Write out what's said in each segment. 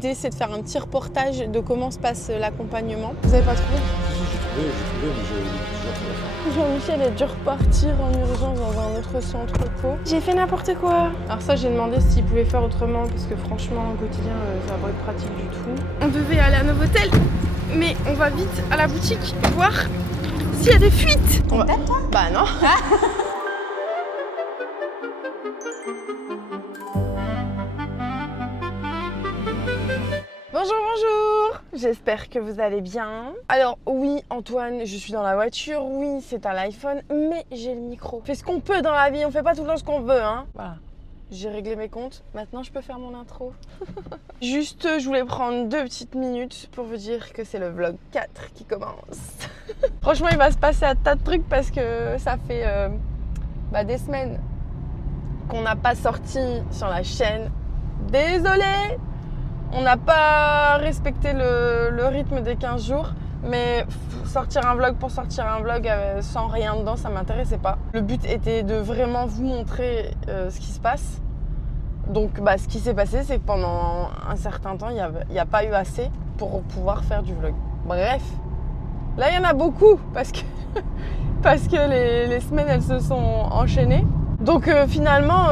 l'idée c'est de faire un petit reportage de comment se passe l'accompagnement. Vous avez pas trouvé? J'ai trouvé, mais j'ai toujours pas. Jean-Michel a dû repartir en urgence dans un autre centre co. J'ai fait n'importe quoi. Alors ça, j'ai demandé s'il pouvait faire autrement parce que franchement, au quotidien, ça va pas être pratique du tout. On devait aller à Novotel, mais on va vite à la boutique voir s'il y a des fuites. T'as une date, toi? Bah non. Bonjour, bonjour. J'espère que vous allez bien. Alors oui, Antoine, je suis dans la voiture. Oui, c'est un iPhone, mais j'ai le micro. On fait ce qu'on peut dans la vie, on fait pas tout le temps ce qu'on veut, hein. Voilà. J'ai réglé mes comptes. Maintenant, je peux faire mon intro. Juste, je voulais prendre 2 petites minutes pour vous dire que c'est le vlog 4 qui commence. Franchement, il va se passer un tas de trucs parce que ça fait des semaines qu'on n'a pas sorti sur la chaîne. Désolée! On n'a pas respecté le rythme des 15 jours, mais sortir un vlog pour sortir un vlog sans rien dedans, ça m'intéressait pas. Le but était de vraiment vous montrer ce qui se passe. Donc ce qui s'est passé, c'est que pendant un certain temps, il n'y a pas eu assez pour pouvoir faire du vlog. Bref, là il y en a beaucoup parce que les semaines elles se sont enchaînées. Donc finalement,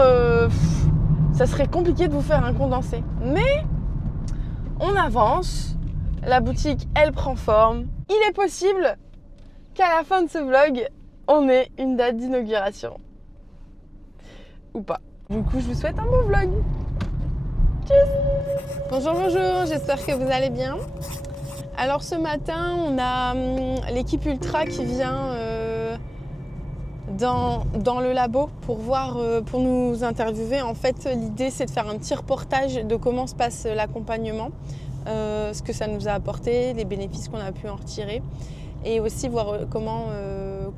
ça serait compliqué de vous faire un condensé. Mais on avance, la boutique elle prend forme. Il est possible qu'à la fin de ce vlog, on ait une date d'inauguration. Ou pas. Du coup, je vous souhaite un bon vlog. Tchuss! Bonjour, bonjour, j'espère que vous allez bien. Alors ce matin, on a l'équipe Ultra qui vient dans le labo pour pour nous interviewer. En fait, l'idée c'est de faire un petit reportage de comment se passe l'accompagnement, ce que ça nous a apporté, les bénéfices qu'on a pu en retirer et aussi voir comment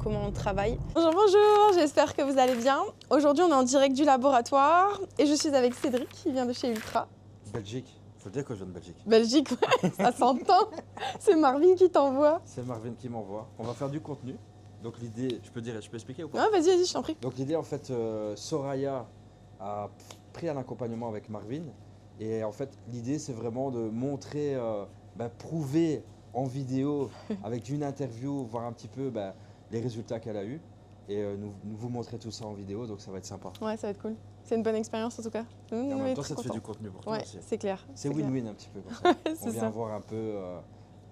on travaille. Bonjour, bonjour, j'espère que vous allez bien. Aujourd'hui, on est en direct du laboratoire et je suis avec Cédric qui vient de chez Ultra. Belgique, faut dire que je viens de Belgique. Belgique, ouais, ça s'entend. C'est Marvin qui t'envoie. C'est Marvin qui m'envoie. On va faire du contenu. Donc l'idée, je peux expliquer ou pas? Ouais, vas-y, je t'en prie. Donc l'idée en fait, Soraya a pris un accompagnement avec Marvin. Et en fait, l'idée c'est vraiment de montrer, prouver en vidéo avec une interview, voir un petit peu les résultats qu'elle a eu. Et nous vous montrer tout ça en vidéo, donc ça va être sympa. Ouais, ça va être cool. C'est une bonne expérience en tout cas. Et en même temps, ça te fait du contenu pour toi ouais, aussi. c'est clair. C'est win-win un petit peu comme ça. Ouais, on vient voir un peu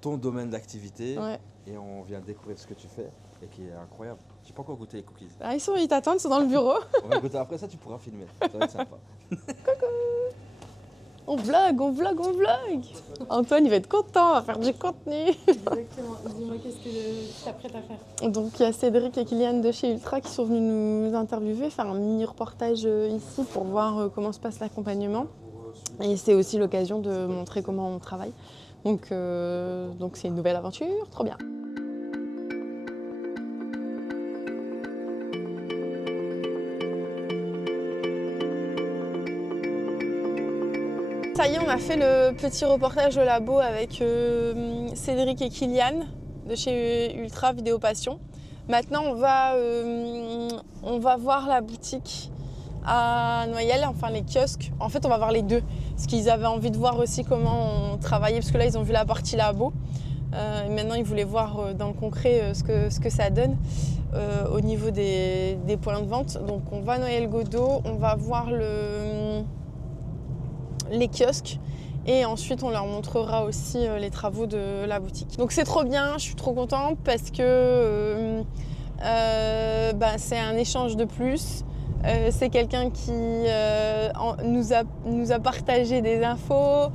ton domaine d'activité et on vient découvrir ce que tu fais et qui est incroyable. J'ai pas encore goûté les cookies. Ah, ils t'attendent, ils sont dans le bureau. On va goûter après ça, tu pourras filmer. Ça va être sympa. Coucou. On vlog. Antoine, il va être content, on va faire du contenu. Exactement. Dis-moi, qu'est-ce que tu t'apprêtes à faire? Donc, il y a Cédric et Kylian de chez Ultra qui sont venus nous interviewer, faire un mini reportage ici pour voir comment se passe l'accompagnement. Et c'est aussi l'occasion de montrer comment on travaille. Donc c'est une nouvelle aventure, trop bien. Ça y est, on a fait le petit reportage au labo avec Cédric et Kylian de chez Ultra Vidéo Passion. Maintenant, on va voir la boutique à Noyelles, enfin les kiosques. En fait, on va voir les deux, parce qu'ils avaient envie de voir aussi comment on travaillait, parce que là, ils ont vu la partie labo. Et maintenant, ils voulaient voir dans le concret ce que ça donne au niveau des points de vente. Donc, on va à Noyelles-Godault, on va voir les kiosques et ensuite on leur montrera aussi les travaux de la boutique. Donc c'est trop bien, je suis trop contente parce que c'est un échange de plus. C'est quelqu'un qui nous a partagé des infos,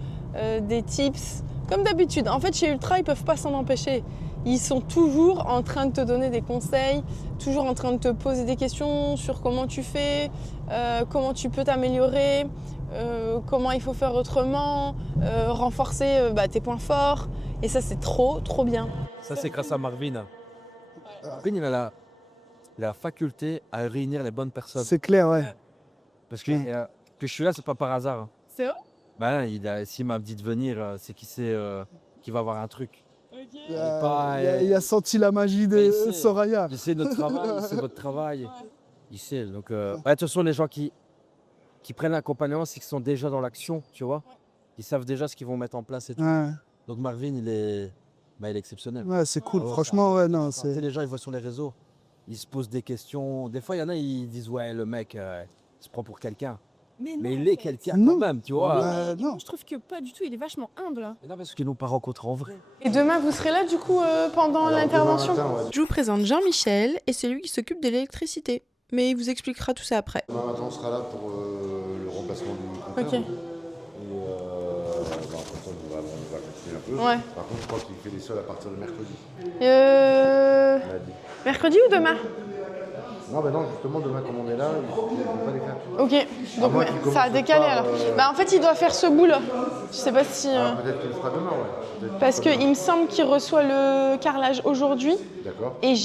des tips. Comme d'habitude, en fait chez Ultra ils peuvent pas s'en empêcher. Ils sont toujours en train de te donner des conseils, toujours en train de te poser des questions sur comment tu fais, comment tu peux t'améliorer, comment il faut faire autrement, renforcer tes points forts. Et ça, c'est trop bien. Ça, c'est grâce à Marvin. Marvin, il a la faculté à réunir les bonnes personnes. C'est clair, ouais. Parce que je suis là, c'est pas par hasard. Hein. C'est vrai? S'il m'a dit de venir, c'est qu'il sait qu'il va avoir un truc. Okay. Il a senti la magie de Soraya. Il sait notre travail, il sait votre travail. Ouais. Il sait. Donc, de toute façon, les gens qui prennent l'accompagnement, c'est qu'ils sont déjà dans l'action, tu vois. Ils savent déjà ce qu'ils vont mettre en place et tout. Ouais, Donc Marvin, il est exceptionnel. ouais c'est cool. Ah ouais, Franchement, ouais, non, Tu sais, c'est. les gens, ils voient sur les réseaux, ils se posent des questions. Des fois, il y en a, ils disent ouais, le mec il se prend pour quelqu'un. Mais Mais non, il est en fait. quelqu'un Non. quand même, tu vois. Non. Moi, je trouve que pas du tout, il est vachement humble. Mais non, parce qu'ils n'ont pas rencontré en vrai. Et demain, vous serez là du coup pendant l'intervention? Je vous présente Jean-Michel et c'est lui qui s'occupe de l'électricité. Mais il vous expliquera tout ça après. Demain matin, on sera là pour le remplacement du compteur. Ok. Et en fait, on va continuer un peu. Ouais. Par contre, je crois qu'il fait les sols à partir de mercredi. Euh... On a dit. Mercredi ou demain? Non, ben non, justement, demain, comme on est là, il ne faut pas les faire. Ok, donc moins ouais, qu'il commence ça a le décalé soir, alors. Bah en fait il doit faire ce bout là. Je sais pas si... Alors, peut-être qu'il le fera demain, ouais. Peut-être parce qu'il le fera qu'il me semble qu'il reçoit le carrelage aujourd'hui. demain. D'accord. Et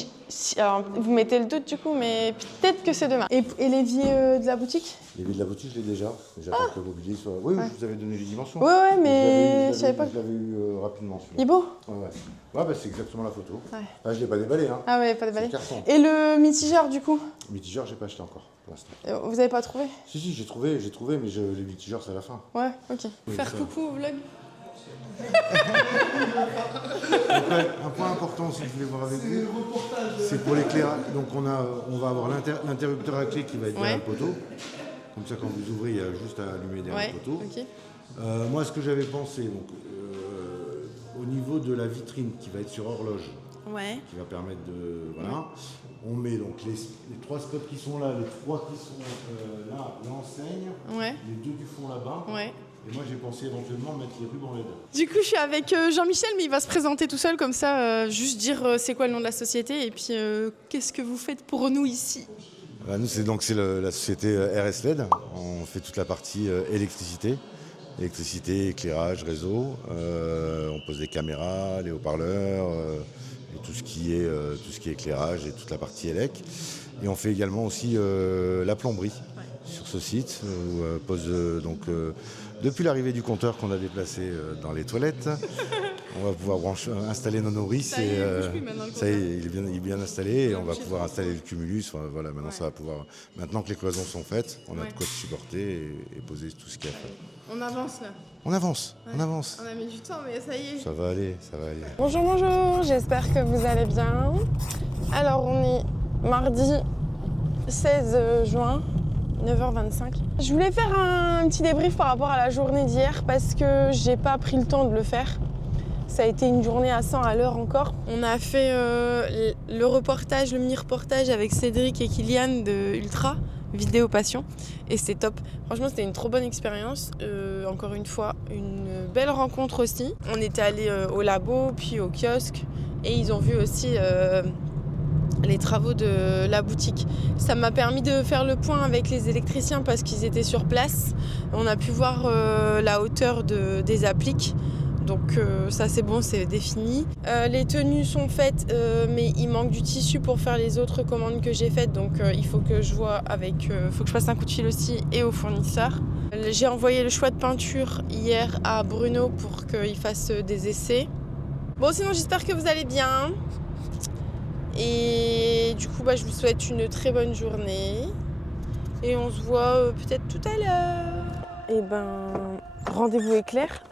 alors, vous mettez le doute du coup, mais peut-être que c'est demain. Et l'évier de la boutique? Les vies de la boutique, je l'ai déjà. J'attends que le mobilier soit. Oui, oui, je vous avais donné les dimensions. Ouais, mais je je savais pas. Je l'avais eu rapidement. Il est beau? Ouais, ouais. Ouais, bah, c'est exactement la photo. Ouais. Ah, je l'ai pas déballé, hein. Ah ouais, pas de C'est balai. carton. Et le mitigeur du coup? Mitigeur, j'ai pas acheté encore pour l'instant. Vous avez pas trouvé? Si, j'ai trouvé, mais les mitigeurs, c'est à la fin. Ouais, ok. Oui, Faire ça. coucou au vlog. Un point important aussi que je voulais voir avec vous, c'est pour l'éclairage. Donc on va avoir l'interrupteur à clé qui va être derrière le poteau. Comme ça, quand vous ouvrez, il y a juste à allumer derrière le poteau. ok. Moi, ce que j'avais pensé, donc, au niveau de la vitrine qui va être sur horloge, Ouais. qui va permettre de... Voilà. On met donc les 3 spots qui sont là, les 3 qui sont là, l'enseigne, Ouais. les 2 du fond là-bas. Ouais. Et moi, j'ai pensé éventuellement mettre les rubans LED. Du coup, je suis avec Jean-Michel, mais il va se présenter tout seul comme ça, juste dire c'est quoi le nom de la société et puis qu'est-ce que vous faites pour nous ici. Nous, c'est la société RS LED. On fait toute la partie électricité, éclairage, réseau. On pose des caméras, les haut-parleurs, et tout ce qui est éclairage et toute la partie élec. Et on fait également aussi la plomberie sur ce site. Où pose depuis l'arrivée du compteur qu'on a déplacé dans les toilettes, on va pouvoir installer nos nourrices. Ça y est, il bouge plus maintenant, le ça y est, il est bien installé et on va pouvoir installer le cumulus. Enfin, voilà, maintenant ça va pouvoir. Maintenant que les cloisons sont faites, on a de quoi se supporter et poser tout ce qu'il y a à faire. On avance là. On avance. On a mis du temps, mais ça y est. Ça va aller. Bonjour, bonjour, j'espère que vous allez bien. Alors on est mardi 16 juin. 9h25. Je voulais faire un petit débrief par rapport à la journée d'hier parce que j'ai pas pris le temps de le faire. Ça a été une journée à 100 à l'heure encore. On a fait le mini-reportage avec Cédric et Kylian de Ultra, Vidéo Passion, et c'était top. Franchement, c'était une trop bonne expérience. Encore une fois, une belle rencontre aussi. On était allés au labo, puis au kiosque, et ils ont vu aussi les travaux de la boutique. Ça m'a permis de faire le point avec les électriciens parce qu'ils étaient sur place. On a pu voir la hauteur des appliques. Donc ça c'est bon, c'est défini. Les tenues sont faites, mais il manque du tissu pour faire les autres commandes que j'ai faites. Donc il faut que je vois faut que je passe un coup de fil aussi et au fournisseur. J'ai envoyé le choix de peinture hier à Bruno pour qu'il fasse des essais. Bon, sinon j'espère que vous allez bien. Et du coup, je vous souhaite une très bonne journée. Et on se voit peut-être tout à l'heure. Et rendez-vous éclair.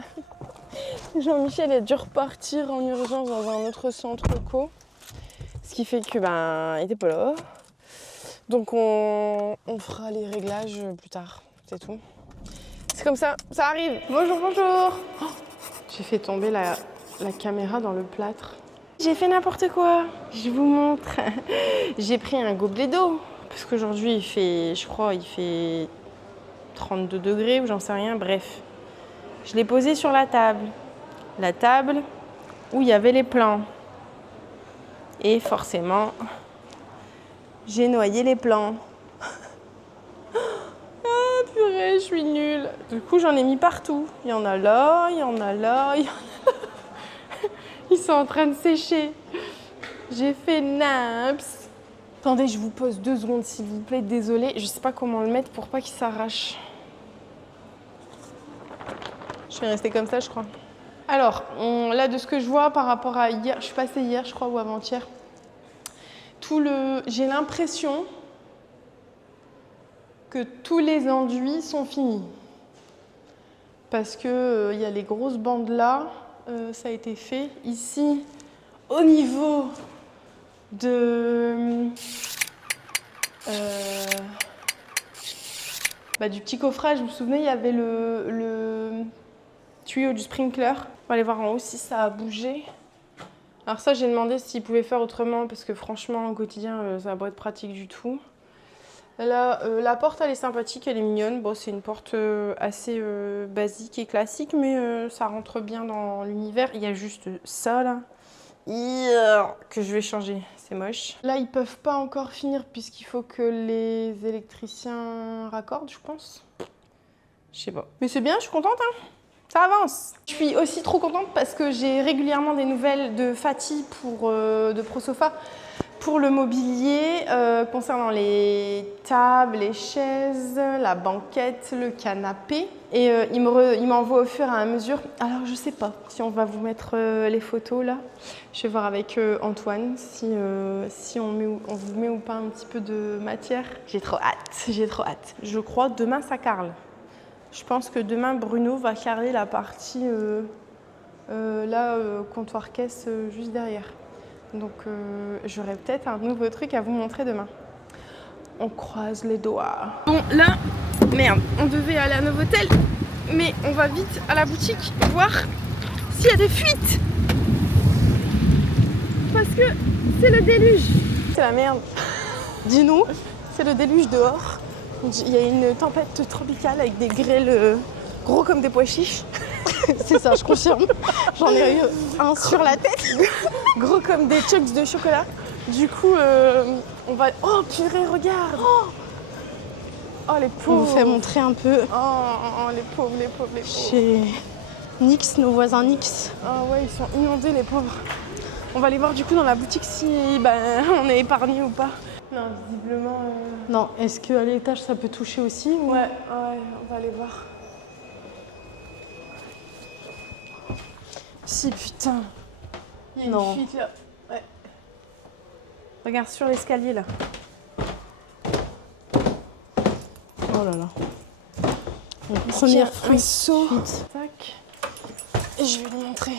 Jean-Michel a dû repartir en urgence dans un autre centre co. Ce qui fait que il était pas là. Donc on fera les réglages plus tard. C'est tout. C'est comme ça, ça arrive. Bonjour, bonjour. Oh, j'ai fait tomber la caméra dans le plâtre. J'ai fait n'importe quoi. Je vous montre. J'ai pris un gobelet d'eau. Parce qu'aujourd'hui, je crois, il fait 32 degrés ou j'en sais rien. Bref. Je l'ai posé sur la table. La table où il y avait les plans. Et forcément, j'ai noyé les plans. Ah purée, je suis nulle. Du coup, j'en ai mis partout. Il y en a là, il y en a là, il y en a là. Ils sont en train de sécher. J'ai fait naps. Attendez, je vous pose 2 secondes s'il vous plaît. Désolée, je sais pas comment le mettre pour pas qu'il s'arrache. Je vais rester comme ça, je crois. Alors, là, de ce que je vois par rapport à hier, je suis passée hier, je crois, ou avant-hier. J'ai l'impression que tous les enduits sont finis. parce que il y a les grosses bandes là, ça a été fait. Ici, au niveau de du petit coffrage, vous vous souvenez, il y avait le tuyau du sprinkler. On va aller voir en haut si ça a bougé. Alors ça, j'ai demandé s'ils pouvaient faire autrement parce que franchement, au quotidien, ça va pas être pratique du tout. Là, la porte, elle est sympathique, elle est mignonne. Bon, c'est une porte assez basique et classique, mais ça rentre bien dans l'univers. Il y a juste ça, là, que je vais changer. C'est moche. Là, ils peuvent pas encore finir puisqu'il faut que les électriciens raccordent, je pense. Je sais pas. Mais c'est bien, je suis contente, hein. Ça avance. Je suis aussi trop contente parce que j'ai régulièrement des nouvelles de Fatih de ProSofa pour le mobilier concernant les tables, les chaises, la banquette, le canapé. Et il m'envoie au fur et à mesure. Alors je sais pas si on va vous mettre les photos là. Je vais voir avec Antoine si on vous met ou pas un petit peu de matière. J'ai trop hâte. Je crois demain ça carle. Je pense que demain, Bruno va carrer la partie comptoir-caisse juste derrière. Donc, j'aurai peut-être un nouveau truc à vous montrer demain. On croise les doigts. Bon, là, merde, on devait aller à Novotel, mais on va vite à la boutique voir s'il y a des fuites. Parce que c'est le déluge. C'est la merde. Dis-nous, c'est le déluge dehors. Il y a une tempête tropicale avec des grêles gros comme des pois chiches. C'est ça, je confirme. J'en ai eu un sur la tête. Gros comme des chunks de chocolat. Du coup, on va... Oh purée, regarde. Oh les pauvres. On vous fait montrer un peu. Oh les pauvres. Chez Nix, nos voisins Nix. Ah ouais, ils sont inondés les pauvres. On va aller voir du coup dans la boutique si on est épargné ou pas. Non, visiblement... Non, est-ce qu'à l'étage ça peut toucher aussi ou... Ouais, on va aller voir. Si, putain. Il y a une fuite là. Ouais. Regarde sur l'escalier là. Oh là là. Donc, première un seau. fuite. Tac. Et je vais lui montrer.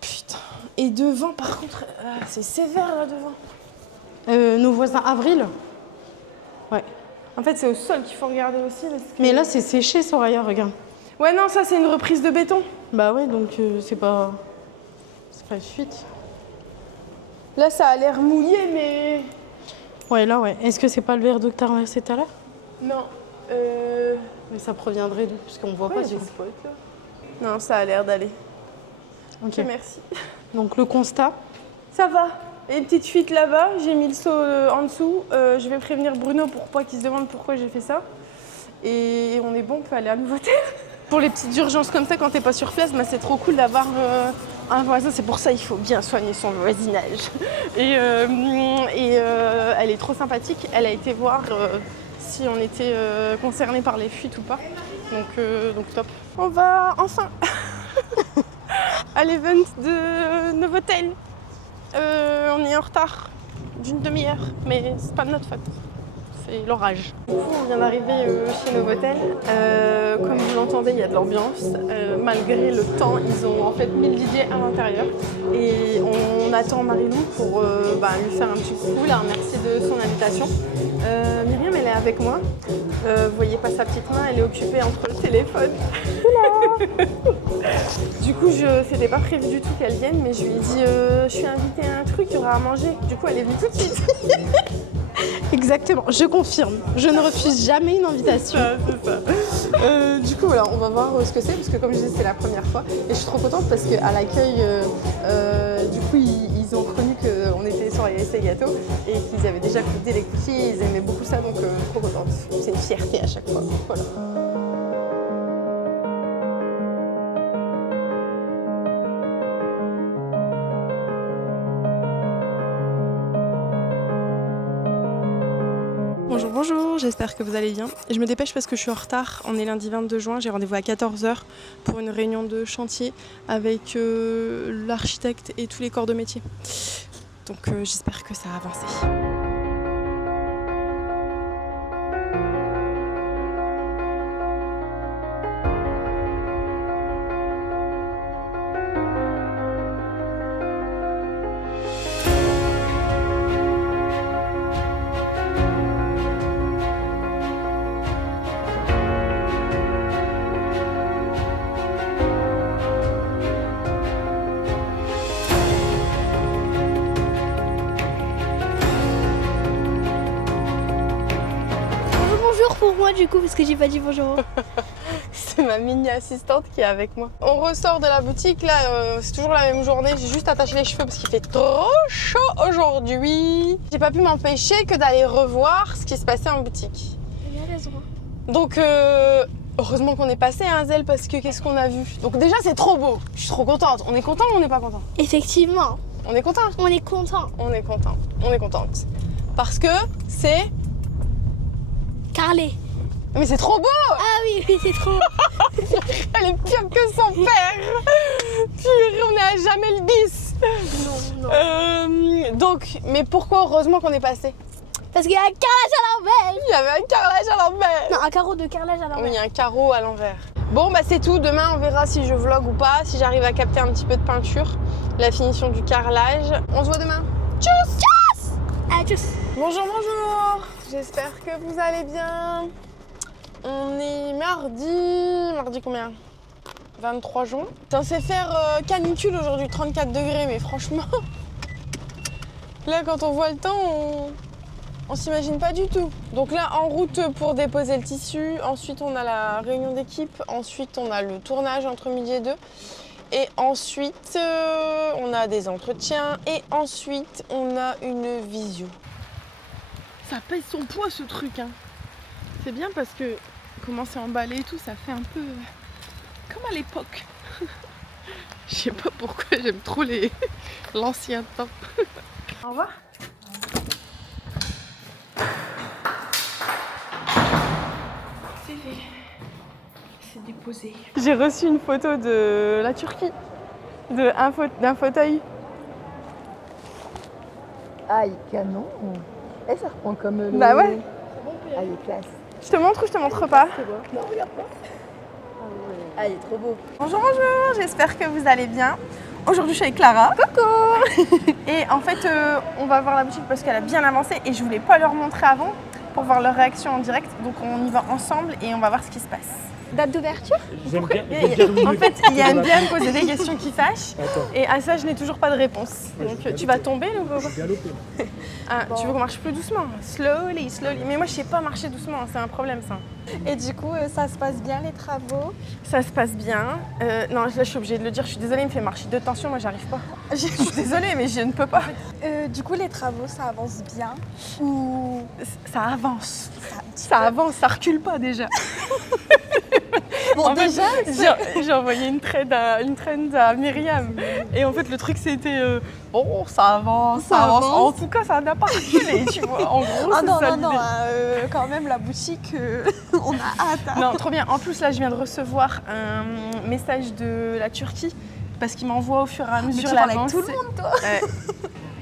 Putain. Et devant, par contre, c'est sévère là devant. Nos voisins Avril. Ouais. En fait, c'est au sol qu'il faut regarder aussi. Parce que... Mais là, c'est séché, Soraya, regarde. Ouais, non, ça, c'est une reprise de béton. Bah ouais, donc c'est pas une fuite. Là, ça a l'air mouillé, mais... Ouais, là, ouais. Est-ce que c'est pas le verre d'eau que t'as renversé tout à l'heure? Non. Mais ça proviendrait d'où? Parce qu'on voit pas sur le spot, là. Non, ça a l'air d'aller. Ok. Merci. Donc le constat? Ça va. Et une petite fuite là-bas, j'ai mis le seau en dessous. Je vais prévenir Bruno pour pas qu'il se demande pourquoi j'ai fait ça. Et on est bon, on peut aller à Novotel. Pour les petites urgences comme ça, quand t'es pas sur place, c'est trop cool d'avoir un voisin. C'est pour ça qu'il faut bien soigner son voisinage. Et elle est trop sympathique. Elle a été voir si on était concerné par les fuites ou pas. Donc top. On va enfin à l'event de Novotel. On est en retard d'une demi-heure, mais c'est pas de notre faute. C'est l'orage. Du coup, on vient d'arriver chez Novotel. Comme vous l'entendez, il y a de l'ambiance. Malgré le temps, ils ont en fait mis le DJ à l'intérieur. Et on attend Marilou pour lui faire un petit coucou, la remercier de son invitation. Myriam, elle est avec moi. Vous voyez pas sa petite main, elle est occupée entre le téléphone. Du coup, c'était pas prévu du tout qu'elle vienne, mais je lui ai dit je suis invitée à un truc, il y aura à manger. Du coup, elle est venue tout de suite. Exactement, je confirme. Je ne refuse jamais une invitation. C'est ça. Du coup, voilà, on va voir ce que c'est, parce que comme je disais, c'est la première fois. Et je suis trop contente parce qu'à l'accueil, du coup, ils ont reconnu qu'on était sur les gâteaux et qu'ils avaient déjà goûté les cookies. Ils aimaient beaucoup ça, donc trop contente. C'est une fierté à chaque fois. Voilà. Bonjour, j'espère que vous allez bien. Je me dépêche parce que je suis en retard. On est lundi 22 juin, j'ai rendez-vous à 14h pour une réunion de chantier avec l'architecte et tous les corps de métier. Donc j'espère que ça a avancé. moi du coup parce que j'ai pas dit bonjour. C'est ma mini assistante qui est avec moi. On ressort de la boutique, là, c'est toujours la même journée. J'ai juste attaché les cheveux parce qu'il fait trop chaud aujourd'hui. J'ai pas pu m'empêcher que d'aller revoir ce qui se passait en boutique. Il a raison. Donc, heureusement qu'on est passé, hein, Zel, parce que qu'est-ce qu'on a vu? Donc déjà, c'est trop beau. Je suis trop contente. On est content ou on n'est pas content? Effectivement, On est content. on est content. On est content. On est contente. Parce que c'est... Carlet. Mais c'est trop beau. Ah oui, oui, c'est trop. Elle est pire que son père. Purée, on est à jamais le 10. Non, non. Donc, mais pourquoi heureusement qu'on est passé? Parce qu'il y a un carrelage à l'envers. Il y avait un carrelage à l'envers. Non, un carreau de carrelage à Oui, l'envers. il y a un carreau à l'envers. Bon, bah c'est tout. Demain, on verra si je vlog ou pas, si j'arrive à capter un petit peu de peinture, la finition du carrelage. On se voit demain. Tchuss. Tchuss. Ah, tchuss. Bonjour, bonjour. J'espère que vous allez bien. On est mardi combien? 23 juin. Censé faire canicule aujourd'hui, 34 degrés, mais franchement, là quand on voit le temps, on s'imagine pas du tout. Donc là, en route pour déposer le tissu, ensuite on a la réunion d'équipe, ensuite on a le tournage entre midi et 2, et ensuite on a des entretiens, et ensuite on a une visio. Ça pèse son poids ce truc, hein. C'est bien parce que comment c'est emballé et tout, ça fait un peu comme à l'époque. Je sais pas pourquoi j'aime trop l'ancien temps. Au revoir. C'est fait. C'est déposé. J'ai reçu une photo de la Turquie, d'un fauteuil. Aïe, canon. Et ça reprend comme le... Bah ouais. Aïe, classe. Je te montre ou je te montre pas? Non, regarde pas. Ah, il est trop beau. Bonjour, bonjour, j'espère que vous allez bien. Aujourd'hui, je suis avec Clara. Coucou. Et en fait, on va voir la boutique parce qu'elle a bien avancé et je voulais pas leur montrer avant pour voir leur réaction en direct. Donc on y va ensemble et on va voir ce qui se passe. Date d'ouverture? J'aime bien. En fait, il aime bien me poser des questions qui fâchent. Et à ça, je n'ai toujours pas de réponse. Donc tu vas tomber, le beau. Ah, tu veux qu'on marche plus doucement? Slowly, slowly. Mais moi, je sais pas marcher doucement, c'est un problème ça. Et du coup, ça se passe bien les travaux? Ça se passe bien. Non, là, je suis obligée de le dire. Je suis désolée, il me fait marcher de tension. Moi, j'arrive pas. Je suis désolée, mais je ne peux pas. Du coup, les travaux, ça avance bien? Ou ça avance? Ça avance, ça recule pas déjà. bon, en fait, déjà, j'ai envoyé une trend à Myriam. Et en fait, le truc, c'était bon, ça avance, ça avance. En tout cas, ça n'a pas reculé, tu vois. En gros, ah c'est non, ça non, non, l'idée. quand même, la boutique, on a hâte. Hein. Non, trop bien. En plus, là, je viens de recevoir un message de la Turquie parce qu'ils m'envoient au fur et à mesure tu parles avec l'avancée. tout le monde, toi?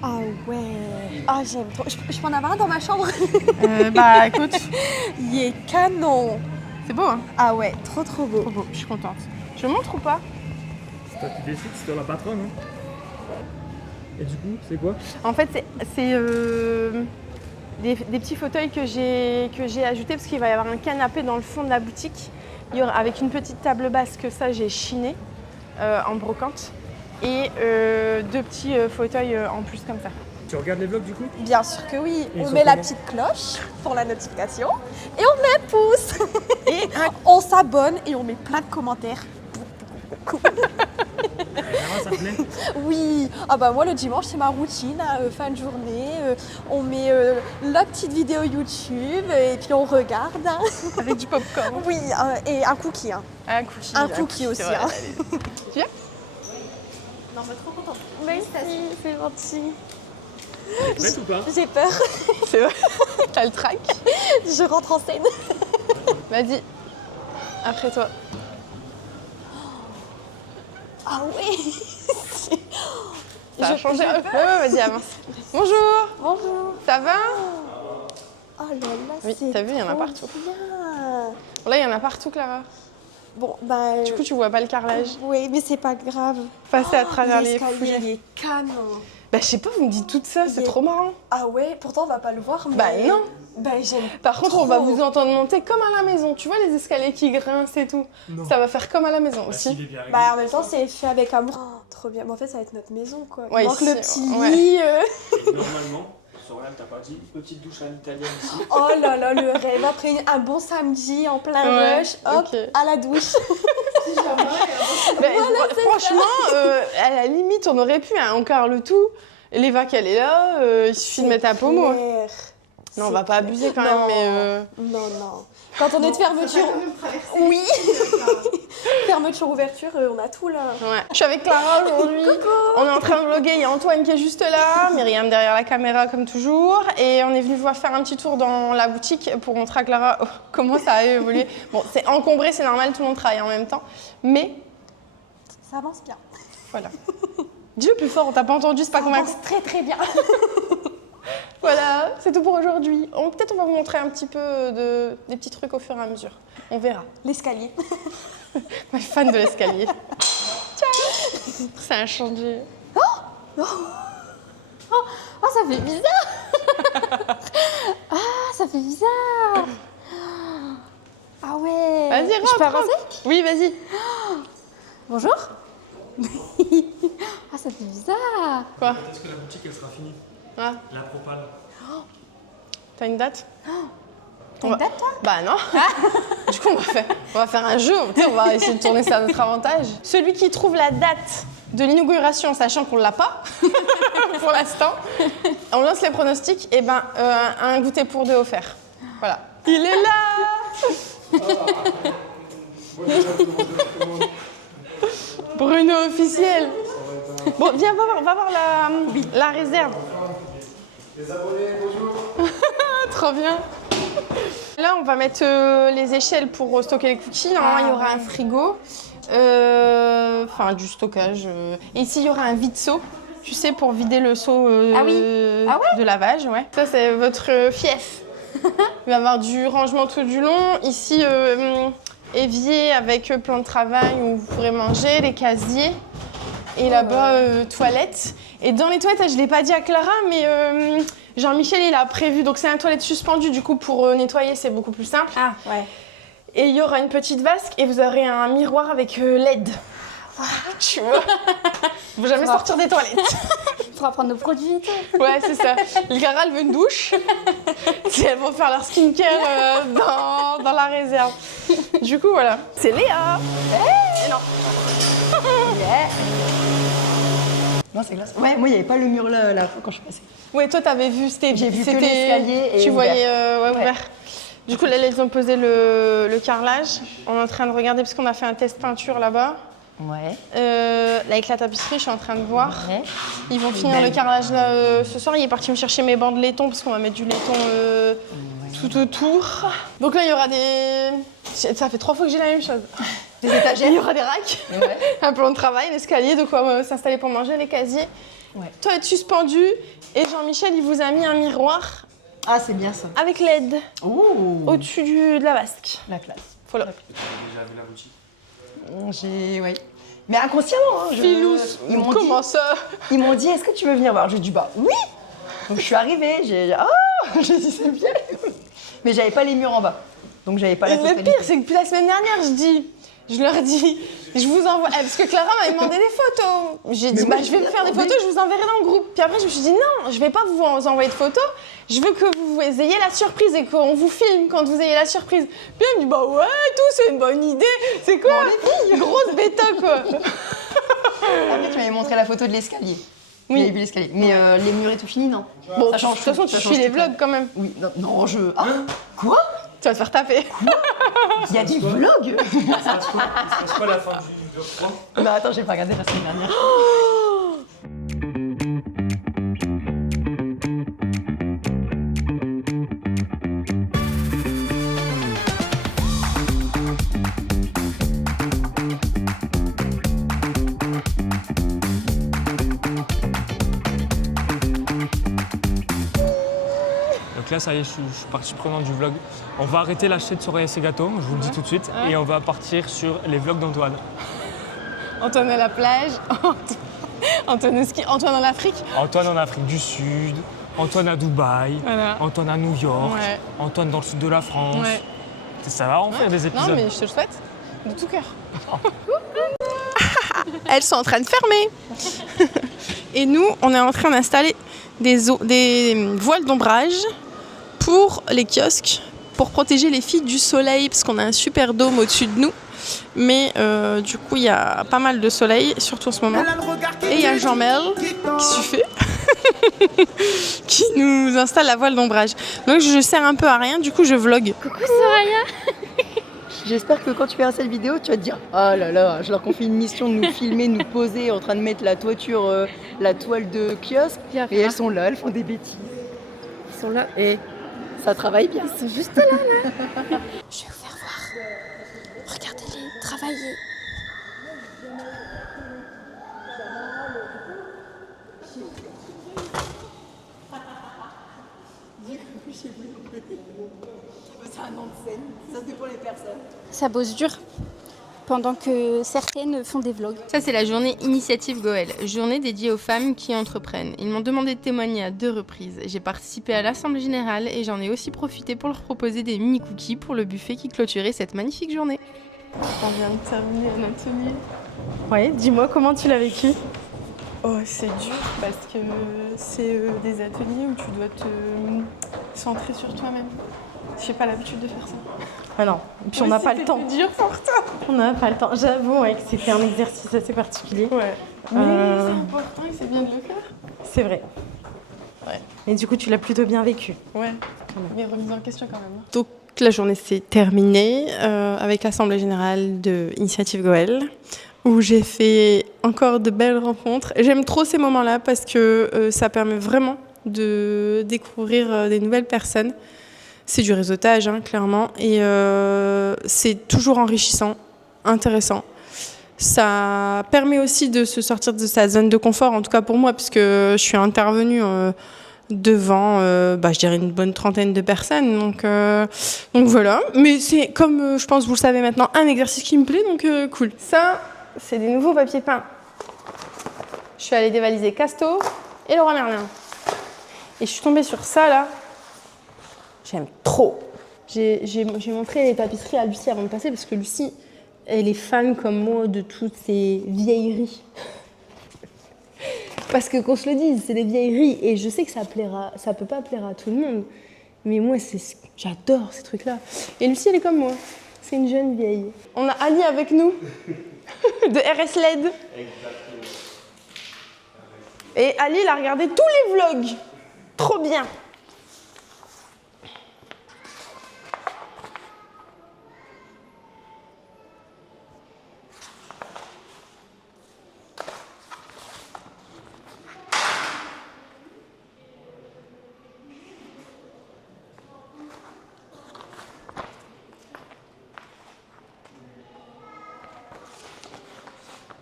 Ah ouais. Ah, j'aime trop. Je peux en avoir un dans ma chambre? Bah, écoute, Il est canon. c'est beau, hein? Ah ouais, trop trop beau. Trop beau, je suis contente. Je montre ou pas? C'est toi qui décides, c'est toi la patronne. Hein. Et du coup, c'est quoi? En fait, c'est des petits fauteuils que j'ai ajoutés parce qu'il va y avoir un canapé dans le fond de la boutique. Il y aura, avec une petite table basse que ça, j'ai chiné en brocante. Et deux petits fauteuils en plus comme ça. Tu regardes les vlogs du coup? Bien sûr que oui. Et ils On sont met la comment? petite cloche pour la notification et on met un pouce. Et on s'abonne et on met plein de commentaires. Ça te plaît? Oui, ah bah moi le dimanche c'est ma routine, fin de journée, on met la petite vidéo YouTube et puis on regarde. Hein. Avec du popcorn. Oui, et un cookie. Hein. Un cookie. Un cookie aussi. Vrai, Hein. Tu viens? Non, mais trop contente. Merci, c'est gentil. Prête ou pas? J'ai peur, C'est vrai. T'as le trac? je rentre en scène. Vas-y. Après toi. Ah ouais. Ça a changé. j'ai Ouais, peur. ouais, vas-y, avance. Bonjour. Bonjour. Ça va? Oh là là, Oui, c'est t'as vu, il y en a trop partout. bien. Bon, là, il y en a partout, Clara. Bon, bah... Du coup, tu vois pas le carrelage. Oui, mais c'est pas grave. Passer à travers les l'escalier, fougères. il est canon. Bah, je sais pas, vous me dites tout ça, c'est Il est- trop marrant. Ah ouais, pourtant on va pas le voir, mais... Bah, non. Bah, j'aime Par contre, on va trop. vous entendre monter comme à la maison. Tu vois les escaliers qui grincent et tout? Non. Ça va faire comme à la maison Bah, aussi. s'il est bien réglé. Bah, en même temps, c'est fait avec amour. Oh, trop bien. Bon, en fait, ça va être notre maison, quoi. Ouais, Il manque ici, le petit ouais. lit. Et normalement, Soraya, t'as pas dit petite douche à l'italienne ici. Oh là là, le rêve. Après un bon samedi en plein rush, hop, ok. à la douche. Ben, franchement, à la limite, on aurait pu encore le tout. L'Eva qu'elle est là, il suffit de mettre un pommeau. Non, on va pas abuser quand même, mais... Non, non. Quand on est de fermeture... Oui. Fermeture, ouverture, on a tout là. Ouais. Je suis avec Clara aujourd'hui. On est en train de vlogger. Il y a Antoine qui est juste là, Myriam derrière la caméra comme toujours. Et on est venu voir faire un petit tour dans la boutique pour montrer à Clara comment ça a évolué. Bon, c'est encombré, c'est normal, tout le monde travaille en même temps. Mais Ça avance bien. voilà. Dis-le plus fort, on t'a pas entendu, c'est pas convaincant. Ça avance très très bien. Voilà, c'est tout pour aujourd'hui. Peut-être on va vous montrer un petit peu des petits trucs au fur et à mesure. On verra. L'escalier. Moi, je suis fan de l'escalier. Ciao. Ça a changé. Oh, ça fait bizarre. Ça fait bizarre. Ah ouais. Vas-y, rentre. Je peux avancer? Oui, vas-y. Bonjour. Ça fait bizarre. Quoi? Est-ce que la boutique elle sera finie? Ah, La propale. t'as une date? T'as une date, toi? Bah non. Du coup, on va faire un jeu. Tu sais, on va essayer de tourner ça à notre avantage. Celui qui trouve la date de l'inauguration, sachant qu'on l'a pas pour l'instant, on lance les pronostics. Et ben, un goûter pour deux offert. Voilà. Il est là. Bruno officiel. Bon, viens, on va voir la réserve. Les abonnés, bonjour. Trop bien. Là, on va mettre les échelles pour stocker les cookies. Normalement, il y aura un frigo. Enfin, du stockage. Et ici, il y aura un vide-seau. Tu sais, pour vider le seau de lavage. Ouais. Ça, c'est votre fief. Il va y avoir du rangement tout du long. Ici, évier avec plan de travail où vous pourrez manger, les casiers. Et là-bas, toilettes. Et dans les toilettes, je ne l'ai pas dit à Clara, mais Jean-Michel, il a prévu. Donc, c'est un toilette suspendu, du coup, pour nettoyer, c'est beaucoup plus simple. Ah, ouais. Et il y aura une petite vasque et vous aurez un miroir avec LED. Tu vois. Faut jamais sortir des toilettes. Il faudra prendre nos produits. Ouais, c'est ça. Clara, elle veut une douche. Elles vont faire leur skincare dans la réserve. Du coup, voilà. C'est Léa. Hey non. Non, c'est glace. Ouais, moi, il n'y avait pas le mur là quand je suis passée. Ouais, toi, t'avais vu, J'ai vu que l'escalier et tu ouvert. voyais ouvert. Du coup, là, ils ont posé le carrelage. On est en train de regarder parce qu'on a fait un test peinture là-bas. Ouais. Là, avec la tapisserie, je suis en train de voir. Ouais. Ils vont finir le carrelage là ce soir. Il est parti me chercher mes bancs de laiton parce qu'on va mettre du laiton tout autour. Donc là, il y aura des... Ça fait 3 fois que j'ai la même chose. Des étagères. Il y aura des racks, Ouais. un plan de travail, un escalier, de quoi s'installer pour manger, les casiers. Ouais. Toi, être suspendu. Et Jean-Michel, il vous a mis un miroir Ah, c'est bien ça. avec LED Oh. au-dessus de la vasque. La classe. Voilà. Déjà vu la boutique. Ouais. Mais inconsciemment, hein. Filous, comment dit, ça? ils m'ont dit, est-ce que tu veux venir voir? J'ai dit, bah oui. Donc je suis arrivée, j'ai dit, c'est bien. Mais j'avais pas les murs en bas. Donc j'avais pas la Le totalité. pire, c'est que depuis la semaine dernière, je leur dis, je vous envoie. Parce que Clara m'avait demandé des photos. J'ai dit, moi, je vais vous faire des photos, je vous enverrai dans le groupe. Puis après, je me suis dit, non, je vais pas vous envoyer de photos. Je veux que vous ayez la surprise et qu'on vous filme quand vous ayez la surprise. Puis elle me dit, bah ouais, tout, c'est une bonne idée. C'est quoi? Grosse bêta, quoi. Après, tu m'avais montré la photo de l'escalier. Oui. J'avais vu l'escalier. Mais les murs et tout fini, non. Bon, Ça de change toute façon, tout, tu ça suis change les tout. vlogs quand même. Oui, non, Ah, quoi? Tu vas te faire taper. Il y a des vlogs? Il se passe quoi la fin du vlog 3? Non, attends, j'ai pas regardé la semaine dernière. Donc là, ça y est, je suis partie prenante du vlog. On va arrêter l'acheter de Soraya et ses gâteaux, je vous le dis tout de suite, et on va partir sur les vlogs d'Antoine. Antoine à la plage, Antoine au ski, Antoine en Afrique. Antoine en Afrique du Sud, Antoine à Dubaï, Voilà. Antoine à New York, Ouais. Antoine dans le sud de la France. Ouais. Ça va en faire des épisodes. Non, mais je te le souhaite, de tout cœur. Elles sont en train de fermer. Et nous, on est en train d'installer des voiles d'ombrage pour les kiosques, pour protéger les filles du soleil, parce qu'on a un super dôme au-dessus de nous. Mais du coup, il y a pas mal de soleil, surtout en ce moment. Et il y a Jean-Mel qui suffit, qui nous installe la voile d'ombrage. Donc je sers un peu à rien, du coup je vlog. Coucou Soraya. J'espère que quand tu verras cette vidéo, tu vas te dire « Oh là là, je leur confie une mission de nous filmer, de nous poser en train de mettre la toiture, la toile de kiosque. Et elles sont là, elles font des bêtises. Ils sont là et ça travaille bien. Ils sont juste là, là. Je vais vous faire voir. Regardez-les travailler. C'est un nom de scène, ça c'est pour les personnes. Ça bosse dur. Pendant que certaines font des vlogs. Ça, c'est la journée Initiative Goël, journée dédiée aux femmes qui entreprennent. Ils m'ont demandé de témoigner à 2 reprises. J'ai participé à l'Assemblée Générale et j'en ai aussi profité pour leur proposer des mini-cookies pour le buffet qui clôturait cette magnifique journée. On vient de terminer un atelier. Ouais, dis-moi comment tu l'as vécu. Oh, c'est dur parce que c'est des ateliers où tu dois te centrer sur toi-même. J'ai pas l'habitude de faire ça. Ah non, et puis on n'a pas le temps. C'était dur pour toi. On n'a pas le temps. J'avoue ouais, que c'était un exercice assez particulier. Ouais. Mais c'est important et c'est bien de le faire. C'est vrai. Ouais. Et du coup, tu l'as plutôt bien vécu. Ouais. Mais remise en question quand même. Donc la journée s'est terminée avec l'Assemblée Générale de Initiative Goël, où j'ai fait encore de belles rencontres. J'aime trop ces moments-là parce que ça permet vraiment de découvrir des nouvelles personnes. C'est du réseautage, hein, clairement, et c'est toujours enrichissant, intéressant. Ça permet aussi de se sortir de sa zone de confort, en tout cas pour moi, puisque je suis intervenue devant, je dirais, une bonne trentaine de personnes. Donc voilà, mais c'est comme, je pense, vous le savez maintenant, un exercice qui me plaît, donc cool. Ça, c'est des nouveaux papiers peints. Je suis allée dévaliser Casto et Leroy Merlin. Et je suis tombée sur ça, là. J'aime trop. J'ai montré les tapisseries à Lucie avant de passer parce que Lucie, elle est fan comme moi de toutes ces vieilleries. Parce que qu'on se le dise, c'est des vieilleries et je sais que ça peut pas plaire à tout le monde. Mais moi, j'adore ces trucs-là. Et Lucie, elle est comme moi. C'est une jeune vieille. On a Ali avec nous de RS LED. Exactement. Et Ali, il a regardé tous les vlogs. Trop bien.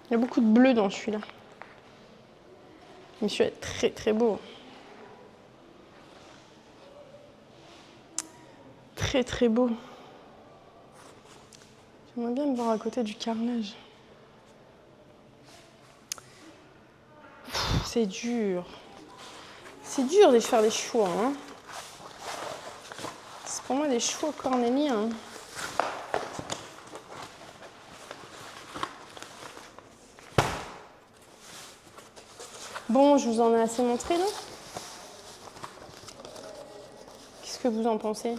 Il y a beaucoup de bleu dans celui-là. Mais celui-là est très très beau. Très très beau. J'aimerais bien le voir à côté du carnage. C'est dur. C'est dur de faire des choix. Hein. C'est pour moi des choix cornéliens. Hein. Bon, je vous en ai assez montré, non? Qu'est-ce que vous en pensez?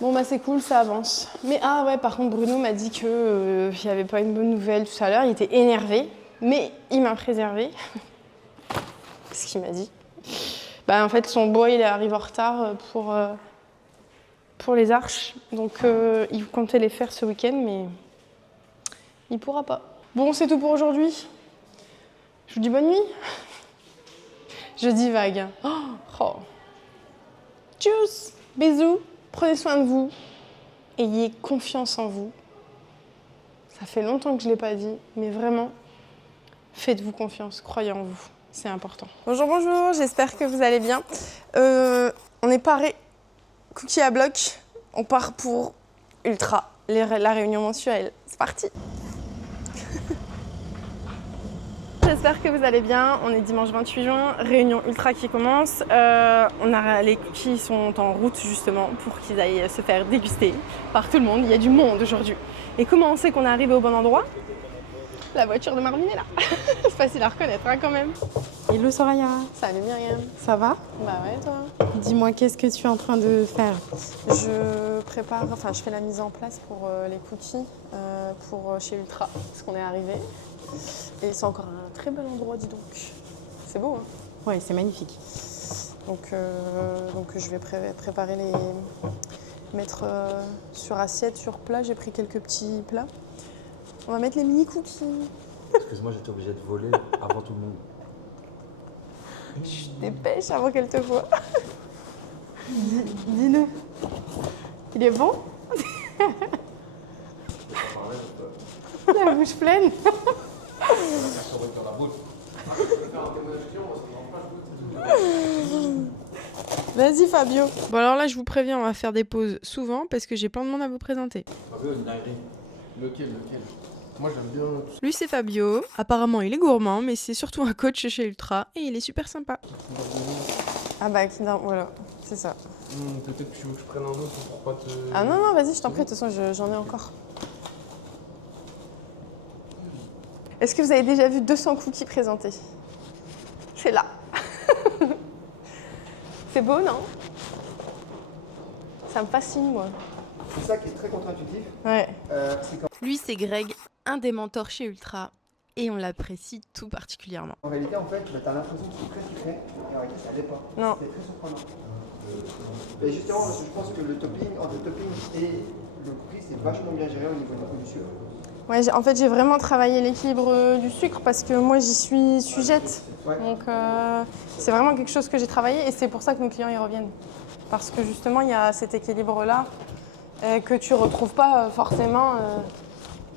Bon, bah c'est cool, ça avance. Mais ah ouais, par contre, Bruno m'a dit qu'il n'y avait pas une bonne nouvelle tout à l'heure. Il était énervé, mais il m'a préservé. Ce qu'il m'a dit. Bah en fait, son bois, il arrive en retard pour les arches. Donc, il comptait les faire ce week-end, mais il pourra pas. Bon, c'est tout pour aujourd'hui. Je vous dis bonne nuit. Je divague. Oh. Tchuss. Bisous. Prenez soin de vous. Ayez confiance en vous. Ça fait longtemps que je ne l'ai pas dit, mais vraiment, faites-vous confiance. Croyez en vous. C'est important. Bonjour, bonjour. J'espère que vous allez bien. On est paré. Cookie à bloc. On part pour Ultra, la réunion mensuelle. C'est parti. J'espère que vous allez bien. On est dimanche 28 juin, réunion Ultra qui commence. Les cookies sont en route justement pour qu'ils aillent se faire déguster par tout le monde. Il y a du monde aujourd'hui. Et comment on sait qu'on est arrivé au bon endroit? La voiture de Marvin est là. C'est facile à reconnaître hein, quand même. Hello Soraya, Salut Myriam. ça va? Bah ouais, toi. Dis-moi, qu'est-ce que tu es en train de faire? Je fais la mise en place pour les cookies pour chez Ultra, parce qu'on est arrivé. Et c'est encore un très bel endroit, dis donc. C'est beau, hein? Ouais, c'est magnifique. Donc je vais préparer mettre sur assiette, sur plat. J'ai pris quelques petits plats. On va mettre les mini cookies. Excuse-moi, j'étais obligé de voler avant tout le monde. Je dépêche avant qu'elle te voie. Dis-le. Il est bon? La bouche pleine. Vas-y Fabio. Bon alors là je vous préviens, on va faire des pauses souvent parce que j'ai plein de monde à vous présenter. Lequel? Moi j'aime bien. Lui c'est Fabio, apparemment il est gourmand mais c'est surtout un coach chez Ultra et il est super sympa. Ah bah voilà, c'est ça. Peut-être que tu veux que je prenne un autre pour pas te. Ah non, vas-y, je t'en prie, de toute façon j'en ai encore. Est-ce que vous avez déjà vu 200 cookies présentés? C'est là. C'est beau, non? Ça me fascine, moi. C'est ça qui est très contre-intuitif. Ouais. Lui c'est Greg, un des mentors chez Ultra et on l'apprécie tout particulièrement. En réalité, en fait, t'as l'impression que c'est très sucré, et en réalité, ça l'est pas. Non. C'est très surprenant. Et justement, je pense que le topping, entre le topping et le cookie, c'est vachement bien géré au niveau du sucre. Ouais, en fait, j'ai vraiment travaillé l'équilibre du sucre parce que moi, j'y suis sujette. Ouais. Donc, c'est vraiment quelque chose que j'ai travaillé et c'est pour ça que nos clients y reviennent. Parce que justement, il y a cet équilibre-là que tu retrouves pas forcément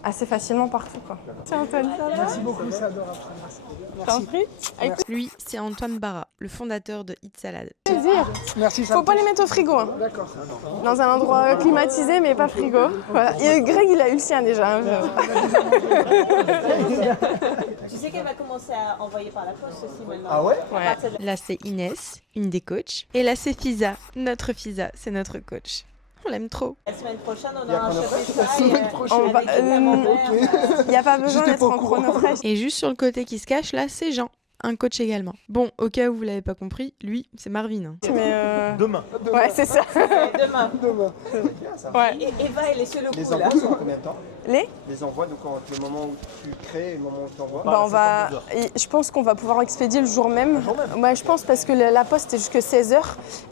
assez facilement partout, quoi. Tiens, Antoine, ça va? Merci beaucoup, c'est adorable. T'en prie. Lui c'est Antoine Barra, le fondateur de Hit Salad. Plaisir. Merci, Faut pas les mettre au frigo. Hein. D'accord. Dans un endroit climatisé, mais pas frigo. Voilà. Et Greg, il a eu le sien déjà. Hein. Tu sais qu'elle va commencer à envoyer par la poste aussi maintenant. Ah ouais? Ouais. Là c'est Inès, une des coachs. Et là c'est Fiza, notre Fiza, c'est notre coach. On l'aime trop. La semaine prochaine, on Il y a aura un pas chef la semaine prochaine. Il n'y a pas besoin J'étais d'être pas au en courant. chronophage. Et juste sur le côté qui se cache, là c'est Jean, un coach également. Bon, au cas où vous l'avez pas compris, lui c'est Marvin. Hein. Mais Demain. ouais, c'est ça. Demain. Demain. C'est bien ça. Ouais. Et Eva, elle est sur le Les coup là. envois sont en combien de temps? Les envois, donc entre le moment où tu crées et le moment où tu envoies? Bah, je pense qu'on va pouvoir expédier le jour même. Ouais, je pense parce que la poste est jusqu'à 16h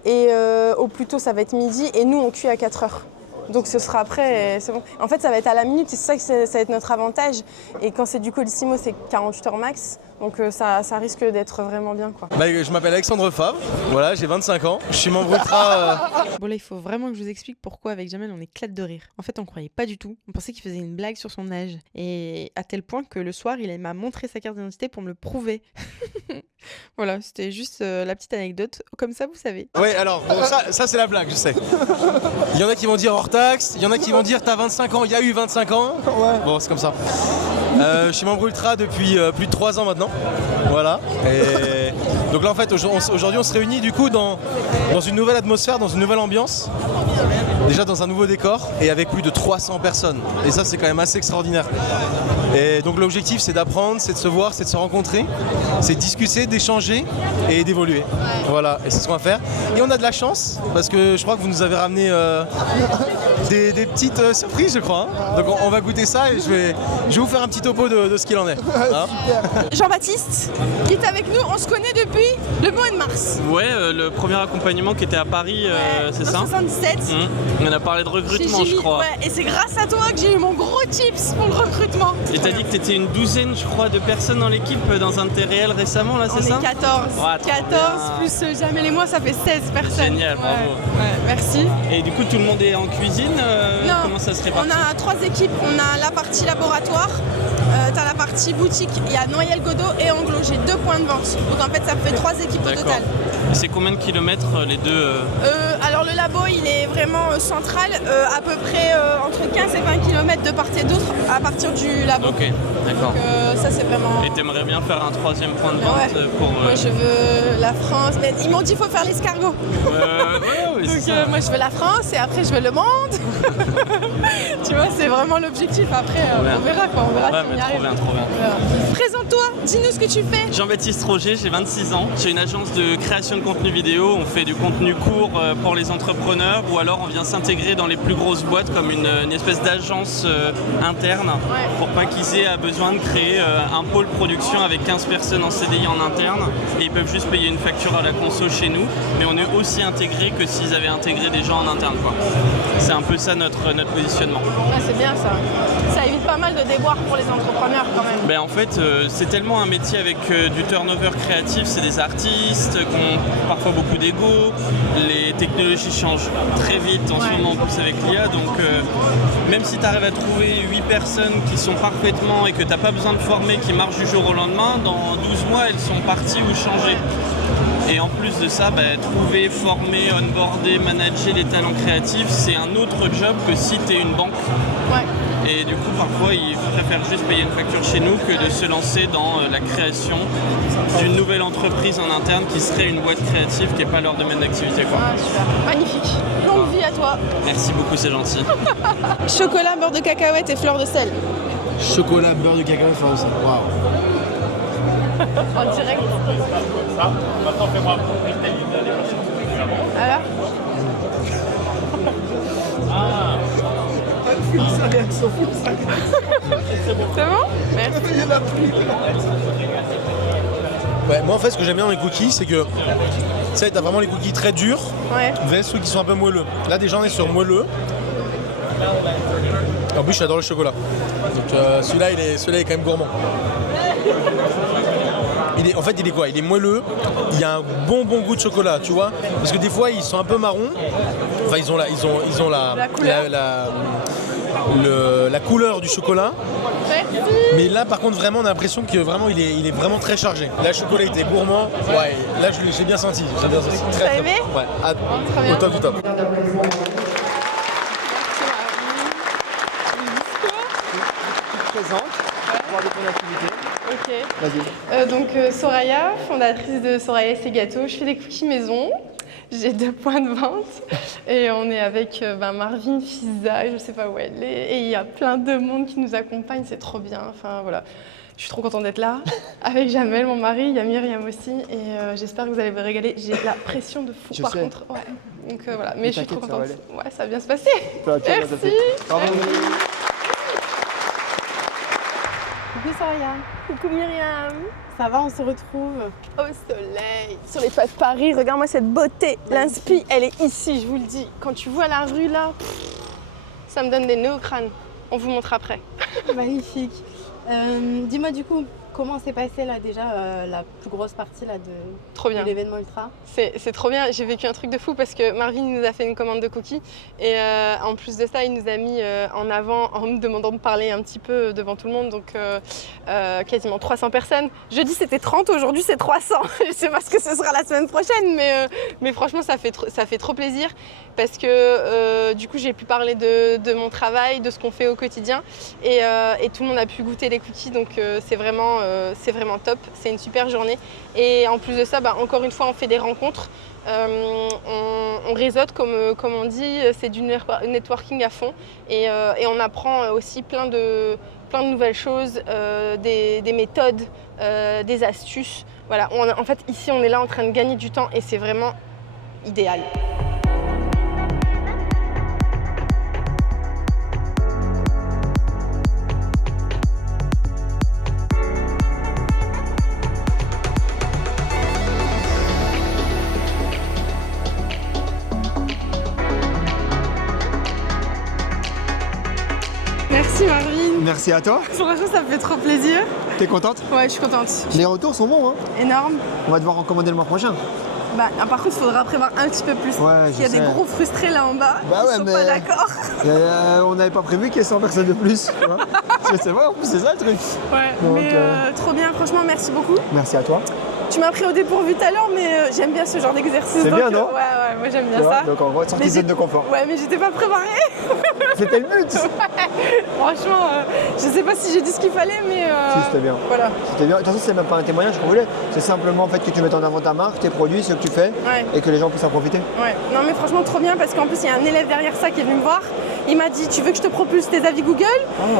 et au plus tôt ça va être midi et nous on cuit à 4h. Donc ce sera après, c'est bon. En fait ça va être à la minute et c'est ça que ça va être notre avantage. Et quand c'est du colissimo c'est 48 heures max. Donc ça risque d'être vraiment bien quoi. Je m'appelle Alexandre Favre, voilà, j'ai 25 ans, je suis membre Ultra. Bon là il faut vraiment que je vous explique pourquoi avec Jamel on éclate de rire. En fait on croyait pas du tout, on pensait qu'il faisait une blague sur son âge. Et à tel point que le soir il m'a montré sa carte d'identité pour me le prouver. Voilà, c'était juste la petite anecdote, comme ça vous savez. Ouais, alors, bon, ça c'est la blague, je sais. Il y en a qui vont dire hors taxe, il y en a qui vont dire t'as 25 ans, il y a eu 25 ans. Ouais. Bon, c'est comme ça. Je suis membre Ultra depuis plus de 3 ans maintenant. Voilà. Et donc là en fait aujourd'hui on se réunit du coup dans une nouvelle atmosphère, dans une nouvelle ambiance. Déjà dans un nouveau décor et avec plus de 300 personnes. Et ça c'est quand même assez extraordinaire. Et donc l'objectif c'est d'apprendre, c'est de se voir, c'est de se rencontrer, c'est de discuter, d'échanger et d'évoluer. Voilà, et c'est ce qu'on va faire. Et on a de la chance parce que je crois que vous nous avez ramené des petites surprises je crois. Hein. Donc on va goûter ça et je vais vous faire un petit topo de ce qu'il en est. Hein. Jean-Baptiste, qui est avec nous, on se connaît depuis le mois de mars. Ouais, le premier accompagnement qui était à Paris, c'est ça? 77. On a parlé de recrutement, je crois. Ouais, et c'est grâce à toi que j'ai eu mon gros tips pour le recrutement. Et t'as dit que t'étais une douzaine, je crois, de personnes dans l'équipe dans un de tes réels récemment, là, c'est ça? On est 14. Ouais, 14 plus Jamel et moi, ça fait 16 personnes. Génial, bravo. Ouais, merci. Et du coup, tout le monde est en cuisine? Non, comment ça se répartit? On a 3 équipes. On a la partie laboratoire, t'as la partie boutique, il y a Noyel Godot et Anglo. J'ai 2 points de vente. Donc en fait, ça fait 3 équipes au total. Et c'est combien de kilomètres les deux Alors le labo, il est vraiment central, à peu près entre 15 et 20 km de part et d'autre à partir du labo. Ok, d'accord. Donc ça, c'est vraiment... Et t'aimerais bien faire un 3e point de vente pour... Moi, je veux la France. Mais ils m'ont dit qu'il faut faire l'escargot. Ouais, oui, Donc c'est ça. moi je veux la France et après je veux le monde. Tu vois, c'est vraiment l'objectif. Après on verra quoi, on verra Ouais, si on mais y trop arrive. bien, trop bien. Présente-toi, dis-nous ce que tu fais. Jean-Baptiste Roger, j'ai 26 ans. J'ai une agence de création de contenu vidéo. On fait du contenu court pour les entrepreneurs ou alors on vient s'intégrer dans les plus grosses boîtes comme une espèce d'agence interne pour pas qu'ils aient besoin de créer un pôle production avec 15 personnes en CDI en interne et ils peuvent juste payer une facture à la conso chez nous. Mais on est aussi intégré que s'ils avaient intégré des gens en interne, quoi. C'est un peu ça notre positionnement. Ah, c'est bien ça. Ça évite pas mal de déboires pour les entrepreneurs quand même. Ben en fait, c'est tellement un métier avec du turnover créatif, c'est des artistes qui ont parfois beaucoup d'ego, les technologies changent très vite en ce moment en plus avec l'IA, donc même si tu arrives à trouver 8 personnes qui sont parfaitement et que tu n'as pas besoin de former, qui marchent du jour au lendemain, dans 12 mois elles sont parties ou changées. Et en plus de ça, trouver, former, onboarder, manager les talents créatifs, c'est un autre job que si tu es une banque. Et du coup, parfois, ils préfèrent juste payer une facture chez nous que de se lancer dans la création d'une nouvelle entreprise en interne qui serait une boîte créative qui n'est pas leur domaine d'activité. Ah, super. Magnifique. Longue vie à toi. Merci beaucoup, c'est gentil. Chocolat, beurre de cacahuète et fleur de sel. Chocolat, beurre de cacahuète, fleur de sel. Waouh. En direct. Maintenant, fais-moi Alors C'est bon? Merci. Ouais, moi en fait ce que j'aime bien dans les cookies c'est que tu sais t'as vraiment les cookies très durs versus ceux qui sont un peu moelleux. Là déjà on est sur moelleux. En plus j'adore le chocolat. Donc celui-là il est quand même gourmand. En fait il est quoi? Il est moelleux, il y a un bon goût de chocolat, tu vois. Parce que des fois ils sont un peu marrons. Enfin ils ont la couleur du chocolat. Mais là par contre vraiment on a l'impression que vraiment il est vraiment très chargé. Là le chocolat était gourmand. Ouais, là j'ai bien senti. Très T'as très aimé? Ouais, Très bien. au top du top. Ok. Donc Soraya, fondatrice de Soraya et ses gâteaux. Je fais des cookies maison. J'ai 2 points de vente et on est avec Marvin Fisa, je sais pas où elle est, et il y a plein de monde qui nous accompagne, c'est trop bien. Enfin voilà, je suis trop contente d'être là avec Jamel, mon mari, il y a Myriam aussi, et j'espère que vous allez vous régaler. J'ai la pression de fou par contre, ouais. Donc voilà, mais je suis trop contente. Ouais, ça va bien se passer. Merci. Coucou Soraya. Coucou Myriam. Ça va, on se retrouve au soleil, sur les toits de Paris. Regarde-moi cette beauté. L'inspi, elle est ici, je vous le dis. Quand tu vois la rue là, ça me donne des nœuds au crâne. On vous montre après. Magnifique. Dis-moi du coup, comment s'est passée là déjà la plus grosse partie là, de l'événement Ultra? C'est trop bien, j'ai vécu un truc de fou parce que Marvin nous a fait une commande de cookies et en plus de ça il nous a mis en avant en nous demandant de parler un petit peu devant tout le monde, donc quasiment 300 personnes. Jeudi c'était 30, aujourd'hui c'est 300. Je sais pas ce que ce sera la semaine prochaine, mais franchement ça fait trop plaisir parce que du coup j'ai pu parler de mon travail, de ce qu'on fait au quotidien et tout le monde a pu goûter les cookies, donc c'est vraiment top, c'est une super journée. Et en plus de ça, encore une fois, on fait des rencontres, on réseaute comme on dit, c'est du networking à fond et on apprend aussi plein de nouvelles choses, des méthodes, des astuces. Voilà, en fait ici on est là en train de gagner du temps et c'est vraiment idéal. Merci Marvin. Merci à toi. Franchement, ça me fait trop plaisir. T'es contente? Ouais, je suis contente. Les retours sont bons, hein? Énorme. On va devoir en commander le mois prochain. Par contre, il faudra prévoir un petit peu plus. Ouais, il y a des gros frustrés là en bas. Ils sont pas d'accord. On n'avait pas prévu qu'il y ait 100 personnes de plus. Tu vois. C'est vrai, en plus, c'est ça le truc. Ouais, donc, trop bien. Franchement, merci beaucoup. Merci à toi. Tu m'as pris au dépourvu tout à l'heure, mais j'aime bien ce genre d'exercice. C'est bien, non? Ouais, moi j'aime bien Tu vois, ça. donc en gros, sortie de zone de confort. Ouais, mais j'étais pas préparée. C'était le but. Ouais. Franchement, je sais pas si j'ai dit ce qu'il fallait, mais. Si, c'était bien. Voilà. C'était bien. De toute façon, c'est même pas un témoignage qu'on voulait. C'est simplement en fait que tu mettes en avant ta marque, tes produits, ce que tu fais, et que les gens puissent en profiter. Ouais. Non, mais franchement, trop bien parce qu'en plus, il y a un élève derrière ça qui est venu me voir. Il m'a dit, tu veux que je te propulse tes avis Google?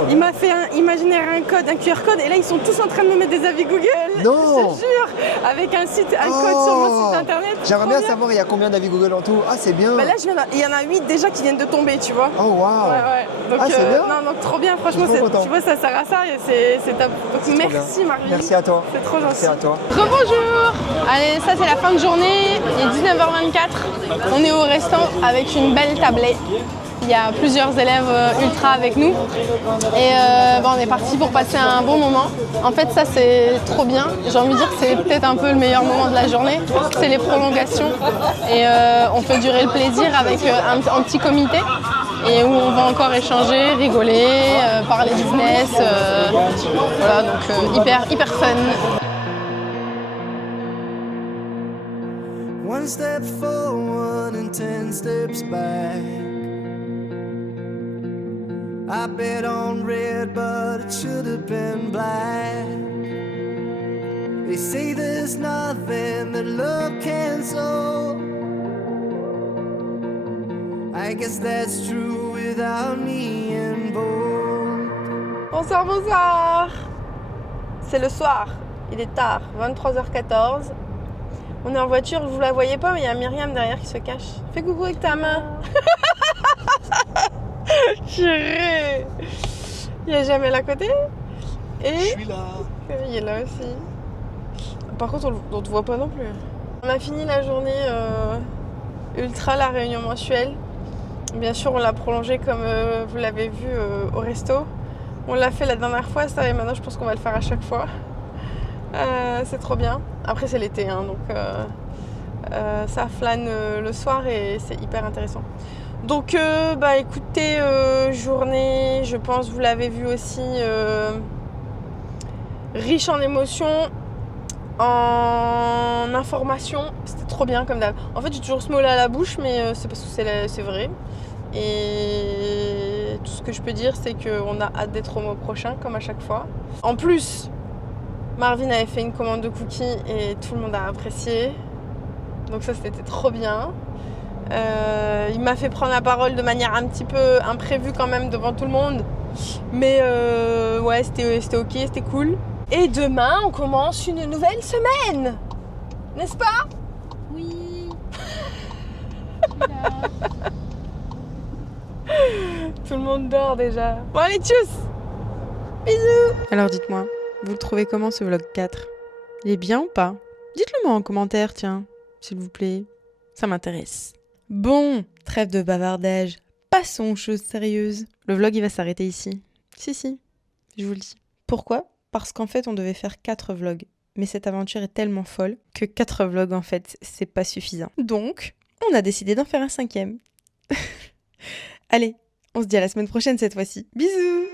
Il m'a fait imaginaire un code, un QR code, et là, ils sont tous en train de me mettre des avis Google. Non. Je te jure, avec un site, un code sur mon site internet. J'aimerais bien savoir, il y a combien d'avis Google en tout? Ah, c'est bien. Bah là, il y en a 8 déjà qui viennent de tomber, tu vois. Oh, waouh. Ouais. Donc, c'est bien. Non, donc trop bien, franchement, tu vois, ça sert à ça et c'est top. Donc merci, Marvin. Merci à toi. C'est trop gentil. Merci à toi. Rebonjour. Allez, ça, c'est la fin de journée. Il est 19h24. On est au resto avec une belle tablée. Il y a plusieurs élèves ultra avec nous et on est parti pour passer un bon moment. En fait, ça c'est trop bien. J'ai envie de dire que c'est peut-être un peu le meilleur moment de la journée. C'est les prolongations et on fait durer le plaisir avec un petit comité et où on va encore échanger, rigoler, parler business. Voilà, donc hyper fun. One step forward and 10 steps back. I bet on red, but it should have been black. They say there's nothing that love can solve. I guess that's true without me involved. Bonsoir. C'est le soir. Il est tard, 23h14. On est en voiture, vous la voyez pas, mais il y a Myriam derrière qui se cache. Fais coucou avec ta main. Chérie. Il y a Jamel à côté. Et je suis là. Il est là aussi. Par contre, on te voit pas non plus. On a fini la journée ultra, la réunion mensuelle. Bien sûr, on l'a prolongée comme vous l'avez vu au resto. On l'a fait la dernière fois, ça, et maintenant je pense qu'on va le faire à chaque fois. C'est trop bien. Après, c'est l'été, hein, donc ça flâne le soir et c'est hyper intéressant. Donc, écoutez, journée, je pense, vous l'avez vu aussi, riche en émotions, en informations. C'était trop bien comme d'hab. En fait, j'ai toujours ce mot-là à la bouche, mais c'est parce que c'est vrai. Et tout ce que je peux dire, c'est qu'on a hâte d'être au mois prochain, comme à chaque fois. En plus, Marvin avait fait une commande de cookies et tout le monde a apprécié. Donc ça, c'était trop bien. Il m'a fait prendre la parole de manière un petit peu imprévue quand même devant tout le monde. Mais ouais, c'était ok, c'était cool. Et demain, on commence une nouvelle semaine. N'est-ce pas? Oui. Tout le monde dort déjà. Bon allez, tchuss. Bisous. Alors dites-moi, vous le trouvez comment ce vlog 4? Il est bien ou pas? Dites-le moi en commentaire, tiens, s'il vous plaît. Ça m'intéresse. Bon, trêve de bavardage. Passons aux choses sérieuses. Le vlog, il va s'arrêter ici. Si, je vous le dis. Pourquoi? Parce qu'en fait, on devait faire 4 vlogs. Mais cette aventure est tellement folle que 4 vlogs, en fait, c'est pas suffisant. Donc, on a décidé d'en faire un 5e. Allez, on se dit à la semaine prochaine cette fois-ci. Bisous!